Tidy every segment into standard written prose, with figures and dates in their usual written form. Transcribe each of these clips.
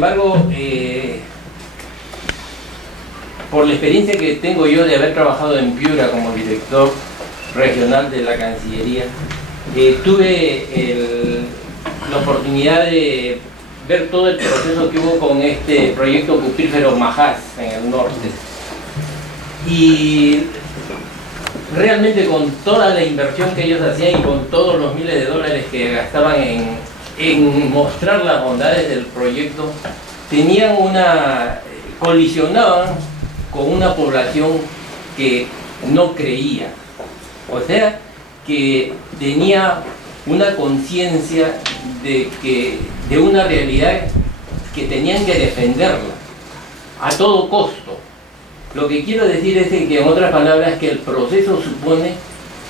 embargo, por la experiencia que tengo yo de haber trabajado en Piura como director regional de la Cancillería, tuve la oportunidad de ver todo el proceso que hubo con este proyecto cuprífero Majás en el norte. Y realmente con toda la inversión que ellos hacían y con todos los miles de dólares que gastaban en mostrar las bondades del proyecto, colisionaban con una población que no creía, o sea, que tenía una conciencia de una realidad que tenían que defenderla a todo costo. Lo que quiero decir es que, en otras palabras, que el proceso supone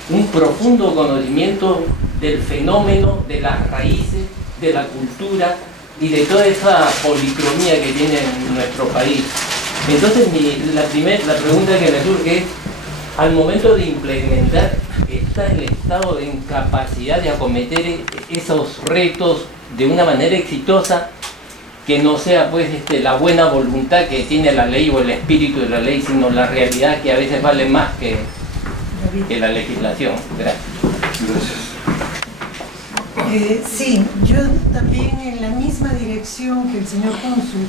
un profundo conocimiento del fenómeno, de las raíces, de la cultura y de toda esa policromía que tiene nuestro país. Entonces la pregunta que me surge es, al momento de implementar, ¿está el Estado en capacidad de acometer esos retos de una manera exitosa, que no sea pues la buena voluntad que tiene la ley o el espíritu de la ley, sino la realidad que a veces vale más que la legislación? Gracias. Sí, yo también en la misma dirección que el señor cónsul.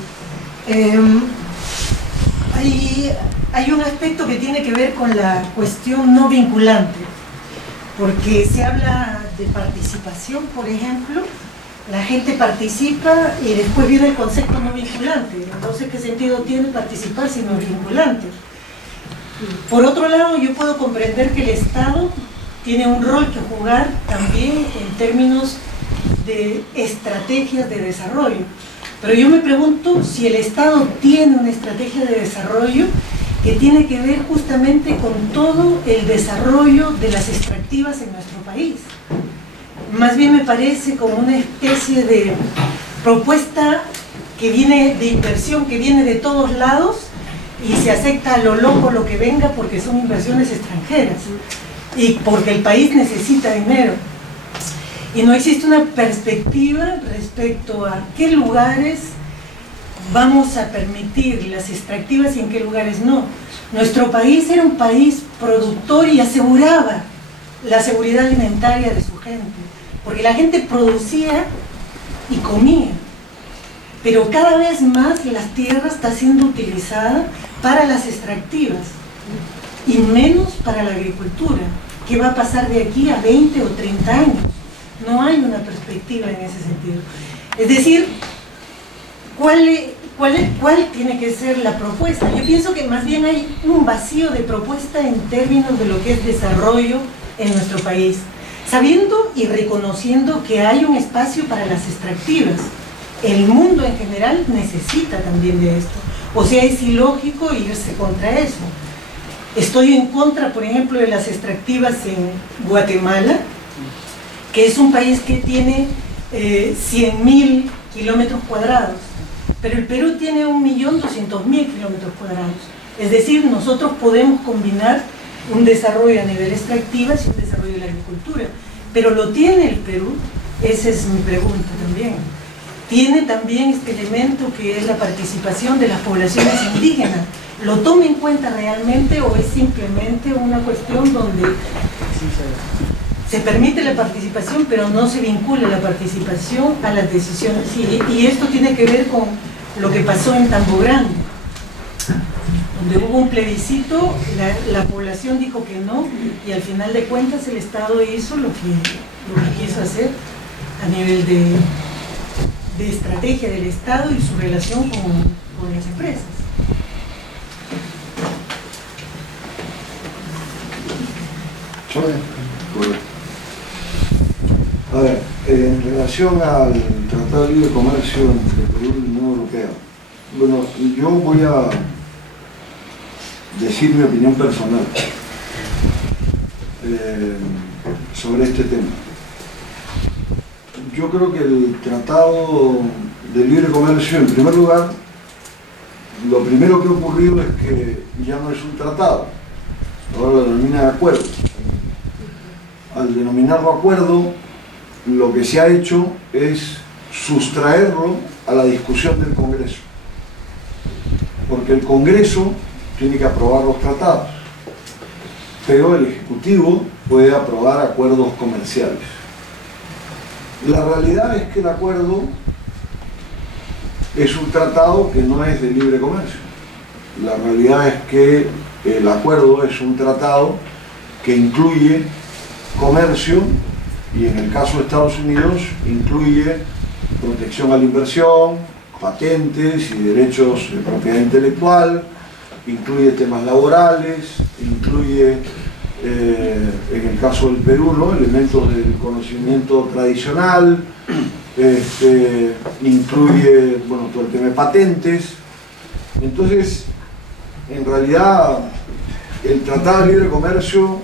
Hay un aspecto que tiene que ver con la cuestión no vinculante, porque se habla de participación, por ejemplo. La gente participa y después viene el concepto no vinculante. Entonces, ¿qué sentido tiene participar si no es vinculante? Por otro lado, yo puedo comprender que el Estado tiene un rol que jugar también en términos de estrategias de desarrollo. Pero yo me pregunto si el Estado tiene una estrategia de desarrollo que tiene que ver justamente con todo el desarrollo de las extractivas en nuestro país. Más bien me parece como una especie de propuesta que viene de inversión, que viene de todos lados y se acepta a lo loco lo que venga porque son inversiones extranjeras y porque el país necesita dinero. Y no existe una perspectiva respecto a qué lugares vamos a permitir las extractivas y en qué lugares no. Nuestro país era un país productor y aseguraba la seguridad alimentaria de su gente, porque la gente producía y comía. Pero cada vez más la tierra está siendo utilizada para las extractivas y menos para la agricultura. ¿Qué va a pasar de aquí a 20 o 30 años? No hay una perspectiva en ese sentido. Es decir, ¿cuál tiene que ser la propuesta? Yo pienso que más bien hay un vacío de propuesta en términos de lo que es desarrollo en nuestro país, sabiendo y reconociendo que hay un espacio para las extractivas. El mundo en general necesita también de esto. O sea, es ilógico irse contra eso. Estoy en contra, por ejemplo, de las extractivas en Guatemala, que es un país que tiene 100.000 kilómetros cuadrados, pero el Perú tiene 1.200.000 kilómetros cuadrados. Es decir, nosotros podemos combinar un desarrollo a nivel extractivas y un desarrollo de la agricultura. Pero ¿lo tiene el Perú? Esa es mi pregunta también. ¿Tiene también este elemento que es la participación de las poblaciones indígenas? ¿Lo toma en cuenta realmente o es simplemente una cuestión donde se permite la participación pero no se vincula la participación a las decisiones? Y esto tiene que ver con lo que pasó en Tambo Grande, donde hubo un plebiscito, la población dijo que no y al final de cuentas el Estado hizo lo que quiso hacer a nivel de estrategia del Estado y su relación con las empresas. A ver, en relación al Tratado de Libre Comercio entre Perú y la Unión Europea, bueno, yo voy a decir mi opinión personal sobre este tema. Yo creo que el Tratado de Libre Comercio, en primer lugar, lo primero que ha ocurrido es que ya no es un tratado, ahora lo denomina acuerdo. Al denominarlo acuerdo, lo que se ha hecho es sustraerlo a la discusión del Congreso, porque el Congreso tiene que aprobar los tratados, pero el Ejecutivo puede aprobar acuerdos comerciales. La realidad es que el acuerdo es un tratado que no es de libre comercio. La realidad es que el acuerdo es un tratado que incluye comercio y, en el caso de Estados Unidos, incluye protección a la inversión, patentes y derechos de propiedad intelectual, incluye temas laborales, incluye, en el caso del Perú, ¿no?, elementos del conocimiento tradicional, incluye, bueno, todo el tema de patentes. Entonces, en realidad, el Tratado de Libre Comercio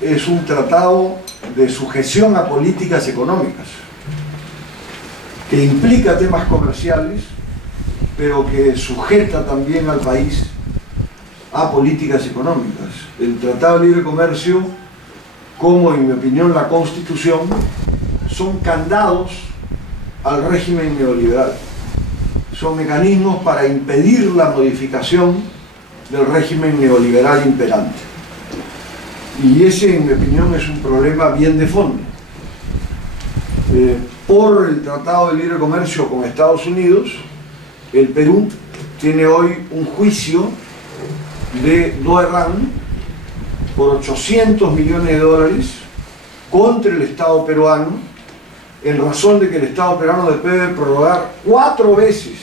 es un tratado de sujeción a políticas económicas, que implica temas comerciales, pero que sujeta también al país a políticas económicas. El Tratado de Libre Comercio, como en mi opinión la Constitución, son candados al régimen neoliberal. Son mecanismos para impedir la modificación del régimen neoliberal imperante. Y ese, en mi opinión, es un problema bien de fondo. Por el Tratado de Libre Comercio con Estados Unidos, el Perú tiene hoy un juicio de Doha-RAN por $800 millones contra el Estado peruano, en razón de que el Estado peruano debe prorrogar 4 veces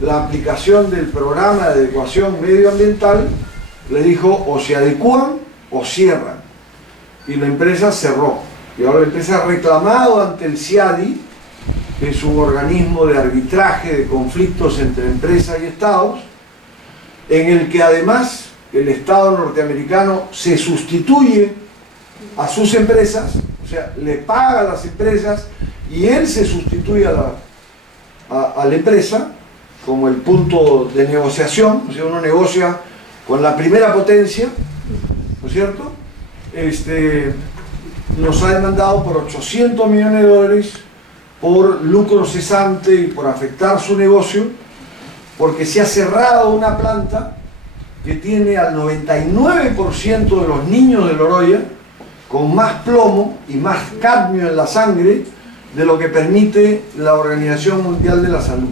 la aplicación del programa de adecuación medioambiental. Le dijo, o se adecúan o cierran, y la empresa cerró. Y ahora la empresa ha reclamado ante el CIADI, que es un organismo de arbitraje de conflictos entre empresas y estados, en el que además el Estado norteamericano se sustituye a sus empresas, o sea, le paga a las empresas y él se sustituye a la empresa como el punto de negociación. O sea, uno negocia con la primera potencia, ¿no es cierto? Nos ha demandado por $800 millones por lucro cesante y por afectar su negocio, porque se ha cerrado una planta que tiene al 99% de los niños de Loroya con más plomo y más cadmio en la sangre de lo que permite la Organización Mundial de la Salud,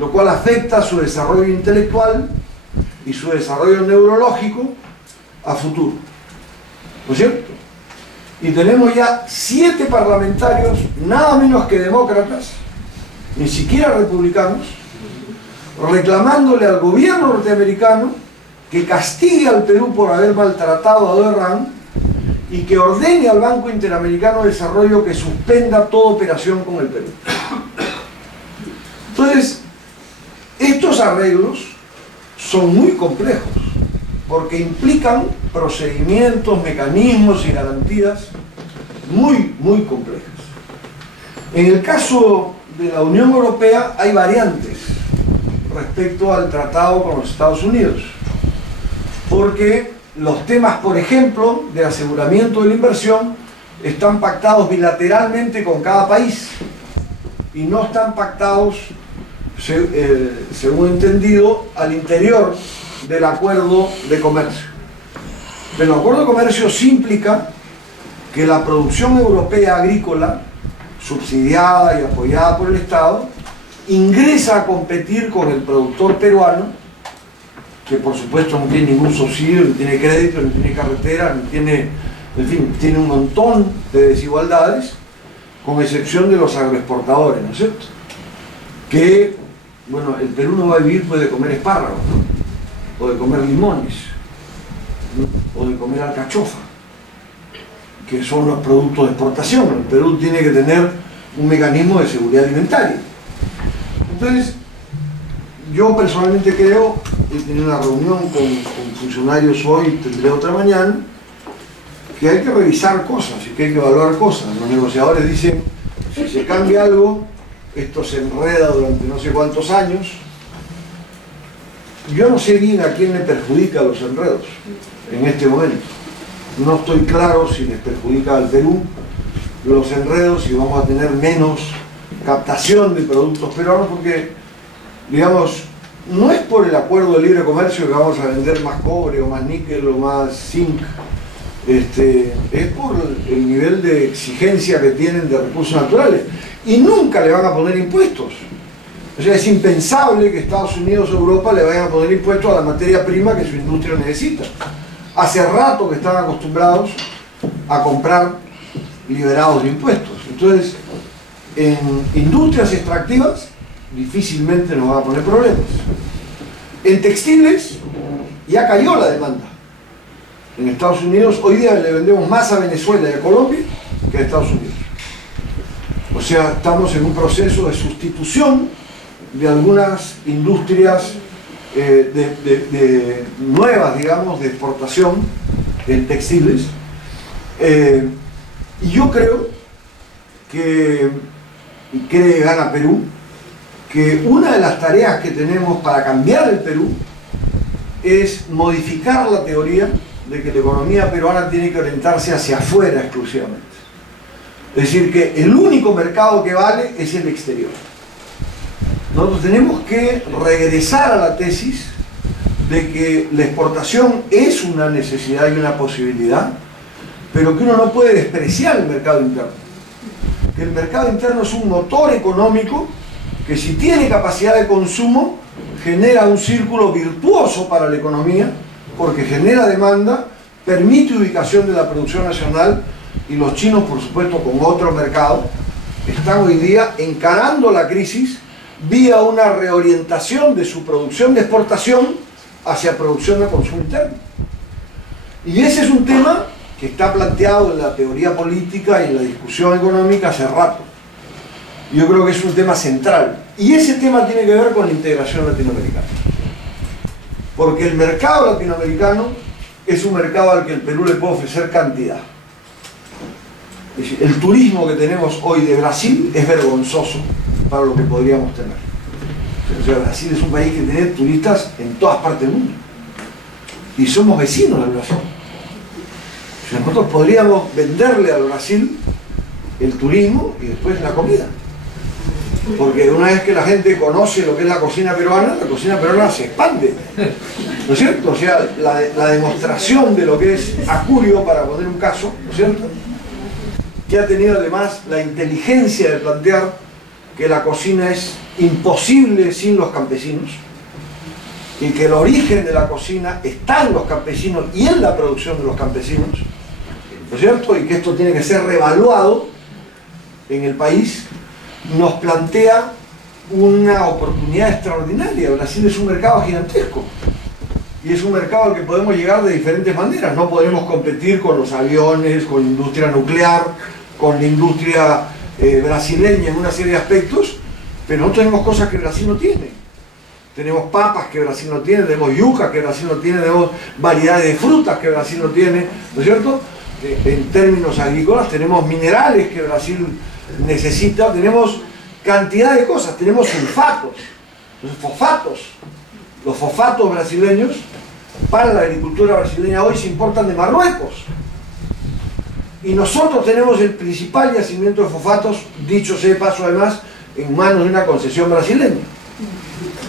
lo cual afecta su desarrollo intelectual y su desarrollo neurológico a futuro, ¿no es cierto? Y tenemos ya 7 parlamentarios, nada menos que demócratas, ni siquiera republicanos, reclamándole al gobierno norteamericano que castigue al Perú por haber maltratado a Doha-RAN y que ordene al Banco Interamericano de Desarrollo que suspenda toda operación con el Perú. Entonces, estos arreglos son muy complejos, porque implican procedimientos, mecanismos y garantías muy complejas. En el caso de la Unión Europea hay variantes respecto al tratado con los Estados Unidos, porque los temas, por ejemplo, de aseguramiento de la inversión están pactados bilateralmente con cada país y no están pactados, según entendido, al interior del acuerdo de comercio. Pero el acuerdo de comercio sí implica que la producción europea agrícola, subsidiada y apoyada por el Estado, ingresa a competir con el productor peruano, que por supuesto no tiene ningún subsidio, no tiene crédito, no tiene carretera, no tiene, en fin, tiene un montón de desigualdades, con excepción de los agroexportadores, ¿no es cierto? Que, bueno, el Perú no va a vivir pues de comer espárragos, ¿no?, o de comer limones, ¿no?, o de comer alcachofa, que son los productos de exportación. El Perú tiene que tener un mecanismo de seguridad alimentaria. Entonces, yo personalmente creo, he tenido una reunión con funcionarios hoy, tendré otra mañana, que hay que revisar cosas y que hay que evaluar cosas. Los negociadores dicen, si se cambia algo, esto se enreda durante no sé cuántos años. Yo no sé bien a quién le perjudica los enredos en este momento. No estoy claro si les perjudica al Perú los enredos y vamos a tener menos captación de productos peruanos, porque, digamos, no es por el acuerdo de libre comercio que vamos a vender más cobre o más níquel o más zinc, es por el nivel de exigencia que tienen de recursos naturales, y nunca le van a poner impuestos. O sea, es impensable que Estados Unidos o Europa le vayan a poner impuestos a la materia prima que su industria necesita. Hace rato que están acostumbrados a comprar liberados de impuestos. Entonces, en industrias extractivas difícilmente nos van a poner problemas. En textiles ya cayó la demanda. En Estados Unidos hoy día le vendemos más a Venezuela y a Colombia que a Estados Unidos. O sea, estamos en un proceso de sustitución de algunas industrias nuevas, digamos, de exportación en textiles. Y yo creo que, y cree Gana Perú, que una de las tareas que tenemos para cambiar el Perú es modificar la teoría de que la economía peruana tiene que orientarse hacia afuera exclusivamente. Es decir, que el único mercado que vale es el exterior. Nosotros tenemos que regresar a la tesis de que la exportación es una necesidad y una posibilidad, pero que uno no puede despreciar el mercado interno. Que el mercado interno es un motor económico que, si tiene capacidad de consumo, genera un círculo virtuoso para la economía, porque genera demanda, permite ubicación de la producción nacional, y los chinos, por supuesto, con otro mercado, están hoy día encarando la crisis vía una reorientación de su producción de exportación hacia producción de consumo interno. Y ese es un tema que está planteado en la teoría política y en la discusión económica hace rato. Yo creo que es un tema central. Y ese tema tiene que ver con la integración latinoamericana. Porque el mercado latinoamericano es un mercado al que el Perú le puede ofrecer cantidad. Es decir, el turismo que tenemos hoy de Brasil es vergonzoso para lo que podríamos tener. O sea, Brasil es un país que tiene turistas en todas partes del mundo. Y somos vecinos del Brasil. O sea, nosotros podríamos venderle al Brasil el turismo y después la comida. Porque una vez que la gente conoce lo que es la cocina peruana se expande. ¿No es cierto? O sea, la demostración de lo que es Acurio, para poner un caso, ¿no es cierto?, que ha tenido además la inteligencia de plantear que la cocina es imposible sin los campesinos, y que el origen de la cocina está en los campesinos y en la producción de los campesinos, ¿no es cierto?, y que esto tiene que ser reevaluado en el país, nos plantea una oportunidad extraordinaria. Brasil es un mercado gigantesco, y es un mercado al que podemos llegar de diferentes maneras. No podemos competir con los aviones, con la industria nuclear, con la industria brasileña en una serie de aspectos, pero nosotros tenemos cosas que Brasil no tiene. Tenemos papas que Brasil no tiene, tenemos yuca que Brasil no tiene, tenemos variedades de frutas que Brasil no tiene, ¿no es cierto? En términos agrícolas tenemos minerales que Brasil necesita, tenemos cantidad de cosas, tenemos sulfatos, los fosfatos brasileños para la agricultura brasileña hoy se importan de Marruecos, y nosotros tenemos el principal yacimiento de fosfatos, dicho sea de paso además, en manos de una concesión brasileña,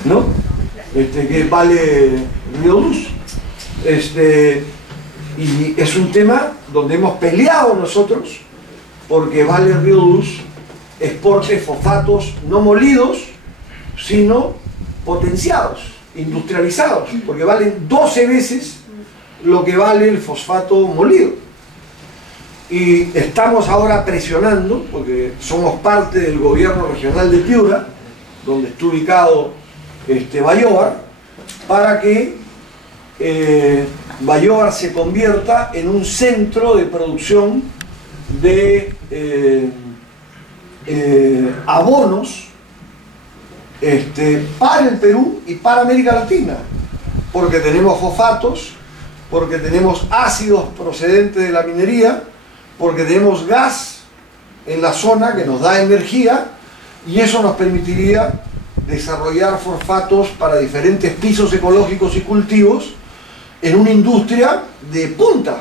¿no? Que vale Río Luz. Y es un tema donde hemos peleado nosotros porque Vale Río Luz exporte fosfatos no molidos, sino potenciados, industrializados, porque valen 12 veces lo que vale el fosfato molido. Y estamos ahora presionando, porque somos parte del gobierno regional de Piura, donde está ubicado Bayobar, para que Bayobar se convierta en un centro de producción de abonos para el Perú y para América Latina, porque tenemos fosfatos, porque tenemos ácidos procedentes de la minería, porque tenemos gas en la zona que nos da energía, y eso nos permitiría desarrollar fosfatos para diferentes pisos ecológicos y cultivos en una industria de punta.